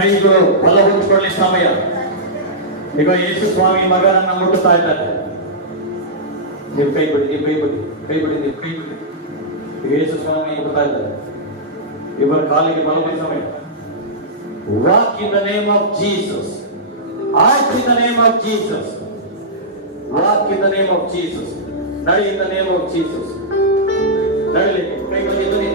ಕೈಗಳು ಬಲ ಹೊಂದಿಕೊಳ್ಳಿ ಸಮಯ. ಈಗ ಯೇಸು ಸ್ವಾಮಿ ಮಗನನ್ನ ಮುಟ್ಟುತ್ತಾ ಇದ್ದಾರೆ. ನೀವು ಕೈ ಬಿಡಿ, ನೀವು ಕೈ ಬಿಡಿ, ಕೈ ಬಿಡಿ, ನೀವು ಕೈ ಬಿಡಿ. ಈಗ ಯೇಸು ಸ್ವಾಮಿ ಮುಟ್ಟುತ್ತಾ ಇದ್ದಾರೆ. ಇವರ ಕಾಲಿಗೆ ಬಲ ಹೊಂದಿ ಸಮಯ. Walk in the name of Jesus. Act in the name of Jesus. Walk in the name of Jesus. ನಡಿ in the name of Jesus. ನಡಿಲಿ, ಕೈ ಬಿಡಿ, ಬನ್ನಿ.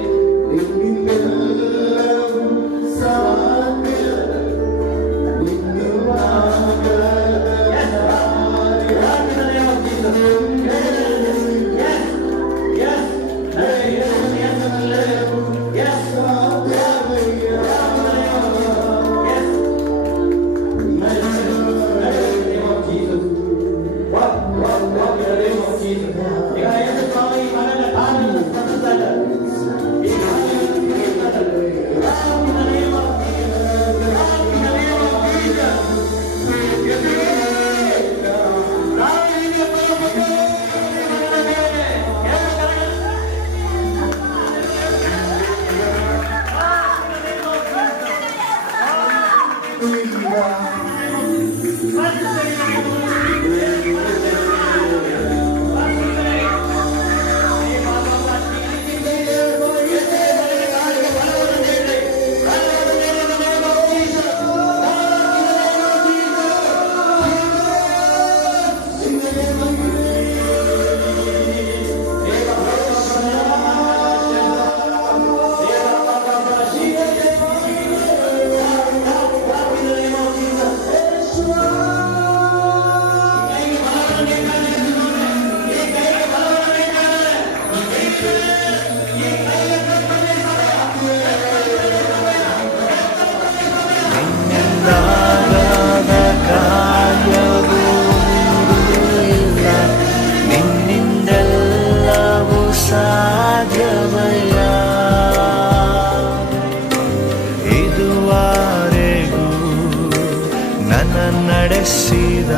ಇದುವರೆಗೂ ನನ್ನ ನಡೆಸಿದ